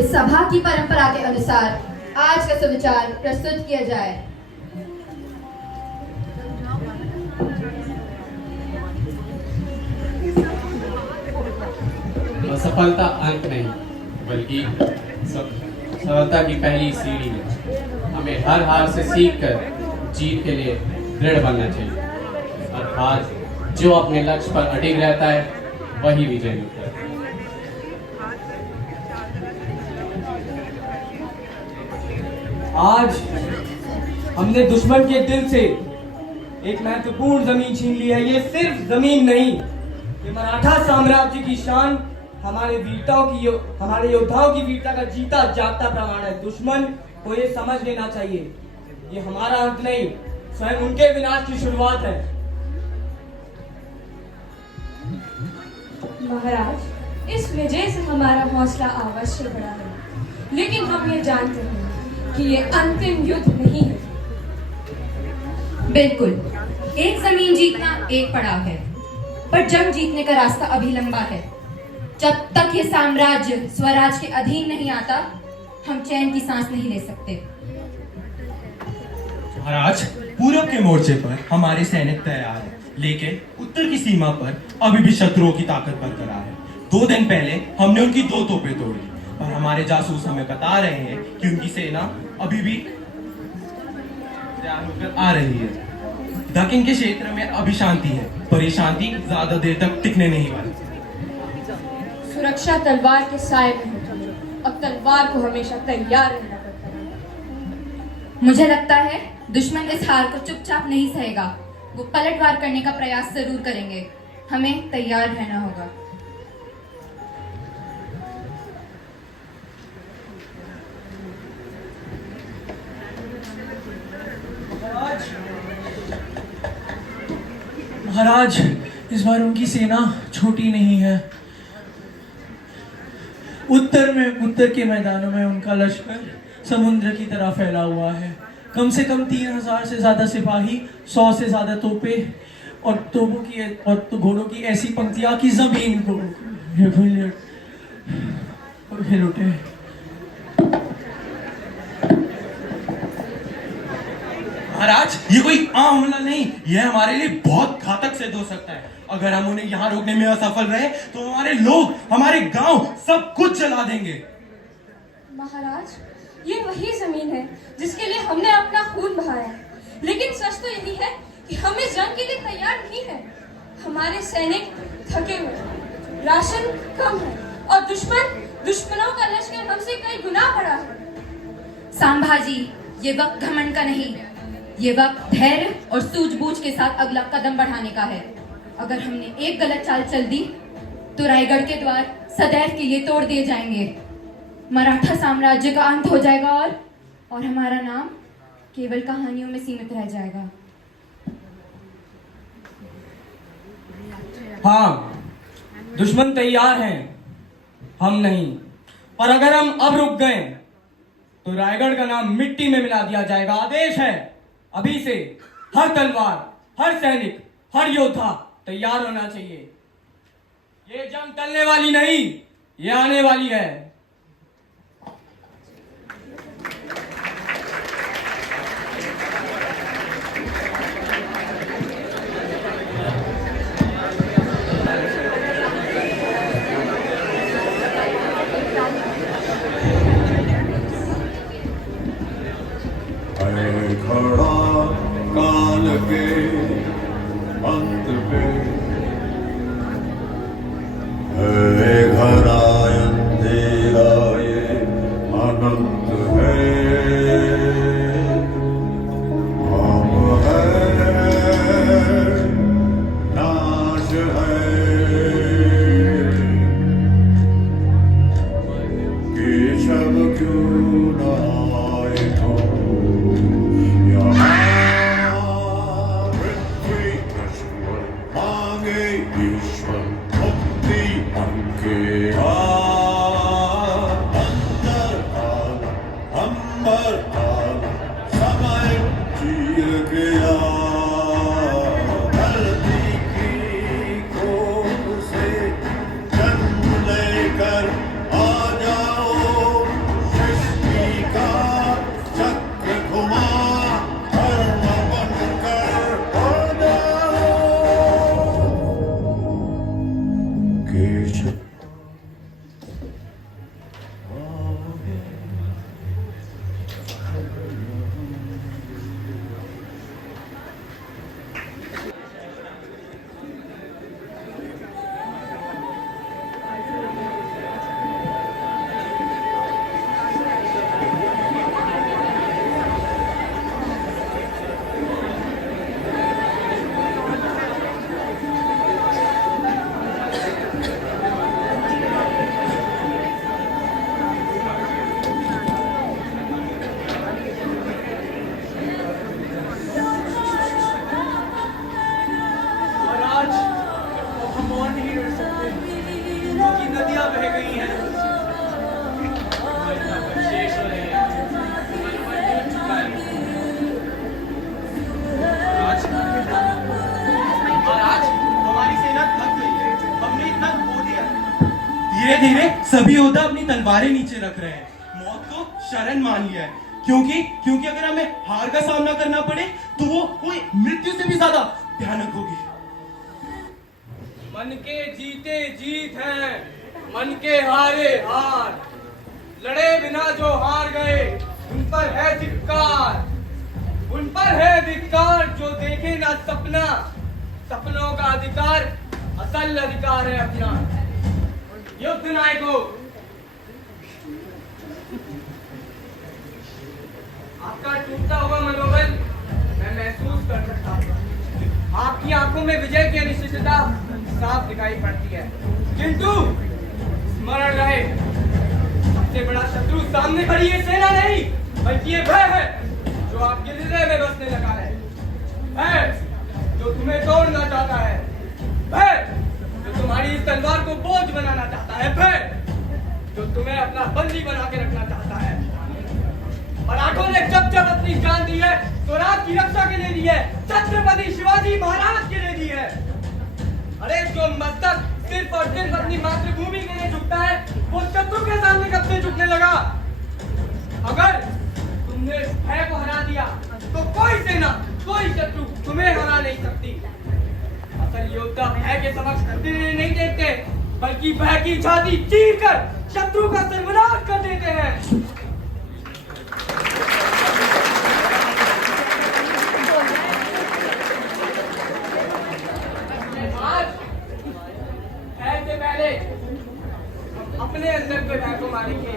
इस सभा की परंपरा के अनुसार आज का सुविचार प्रस्तुत किया जाए। असफलता अंत नहीं, बल्कि सफलता की पहली सीढ़ी है। हमें हर हार से सीखकर जीत के लिए दृढ़ बनना चाहिए। अर्थात जो अपने लक्ष्य पर अडिग रहता है वही विजय होता है। आज हमने दुश्मन के दिल से एक महत्वपूर्ण जमीन छीन ली है। ये सिर्फ जमीन नहीं, ये मराठा साम्राज्य की शान, हमारे योद्धाओं की वीरता का जीता जागता प्रमाण है। दुश्मन को ये समझ लेना चाहिए, ये हमारा अंत नहीं, स्वयं उनके विनाश की शुरुआत है। महाराज, इस विजय से हमारा हौसला अवश्य बढ़ा है, लेकिन हम ये जानते हैं कि ये अंतिम युद्ध नहीं है। बिल्कुल, एक जमीन जीतना एक पड़ाव है, पर जंग जीतने का रास्ता अभी लंबा है। जब तक ये साम्राज्य स्वराज के अधीन नहीं आता, हम चैन की सांस नहीं ले सकते। महाराज, पूरब के मोर्चे पर हमारे सैनिक तैयार हैं, लेकिन उत्तर की सीमा पर अभी भी शत्रुओं की ताकत बरकरार है। 2 दिन पहले हमने उनकी 2 तोपें तोड़ी, पर हमारे जासूस हमें बता रहे हैं कि उनकी सेना अभी भी तैयार होकर आ रही है। दक्षिण के क्षेत्र में अभी शांति है, पर ये शांति ज्यादा देर तक टिकने नहीं वाली। सुरक्षा तलवार के साए में होती है, और तलवार को हमेशा तैयार रहना पड़ता है। मुझे लगता है दुश्मन इस हार को चुपचाप नहीं सहेगा। वो पलटवार करने का प्रयास जरूर करेंगे। हमें तैयार रहना होगा। महाराज, इस बार उनकी सेना छोटी नहीं है। उत्तर के मैदानों में उनका लश्कर समुद्र की तरह फैला हुआ है। कम से कम 3000 से ज्यादा सिपाही, 100 से ज्यादा तोपे और तोपों की और घोड़ों की ऐसी पंक्तियां कि जमीन को हिल उठे। महाराज, ये कोई आम हमला नहीं, यह हमारे लिए बहुत घातक सिद्ध हो सकता है। अगर हम उन्हें यहाँ रोकने में असफल रहे तो हमारे लोग, हमारे गांव सब कुछ जला देंगे। महाराज, ये वही जमीन है जिसके लिए हमने अपना खून बहाया, लेकिन सच तो यही है कि हम इस जंग के लिए तैयार नहीं है। हमारे सैनिक थके हुए, राशन कम है, और दुश्मनों का लश्कर हमसे कई गुना बड़ा है। संभाजी, ये वक्त घमंड का नहीं, ये वक्त धैर्य और सूझबूझ के साथ अगला कदम बढ़ाने का है। अगर हमने एक गलत चाल चल दी तो रायगढ़ के द्वार सदैव के लिए तोड़ दिए जाएंगे। मराठा साम्राज्य का अंत हो जाएगा और हमारा नाम केवल कहानियों में सीमित रह जाएगा। हाँ, दुश्मन तैयार हैं, हम नहीं। पर अगर हम अब रुक गए तो रायगढ़ का नाम मिट्टी में मिला दिया जाएगा। आदेश है, अभी से हर तलवार, हर सैनिक, हर योद्धा तैयार होना चाहिए। ये जंग टलने वाली नहीं, ये आने वाली है। खड़ा काल के अंत पे है घरा अंधेरा, ये अनंत है। हम है, नाश है, केशव क्यों न आए तो ईश्वर मुक्ति हमके धीरे धीरे सभी योद्धा अपनी तलवारें नीचे रख रहे हैं, मौत को शरण मान लिया है, क्योंकि अगर हमें हार का सामना करना पड़े तो वो मृत्यु से भी ज्यादा भयानक होगी। मन के जीते जीत है, मन के हारे हार, लड़े बिना जो हार गए उन पर है धिक्कार, उन पर है धिक्कार जो देखे ना सपना, सपनों का अधिकार असल अधिकार है अपना। युद्ध नायकों, आपका टूटता हुआ मनोबल मैं महसूस कर सकता हूँ। आपकी आंखों में विजय की अनिश्चितता साफ दिखाई पड़ती है, किंतु स्मरण रहे, सबसे बड़ा शत्रु सामने खड़ी है सेना नहीं, बल्कि ये भय है जो आपके हृदय में बसने लगा है, भय जो तुम्हें तोड़ना चाहता है, भय जो तुम्हारी इस तलवार को बोझ बनाना चाहता है, भय जो तुम्हें अपना बंदी बना के रखना चाहता है। मराठों ने जब जब अपनी जान दी है स्वराज की रक्षा के लिए दी है, छत्रपति शिवाजी महाराज के लिए दी है। अरे जो मस्तक सिर्फ और सिर्फ अपनी मातृभूमि के लिए झुकता है वो शत्रु के सामने कब से झुकने लगा। अगर तुमने भय को हरा दिया तो कोई सेना, कोई शत्रु तुम्हें हरा नहीं सकती। असल योद्धा भय के समक्ष नहीं देखते, बल्कि भय की छाती चीर कर शत्रु का सर्वनाश कर देते हैं। अपने अंदर के भय को मारेंगे,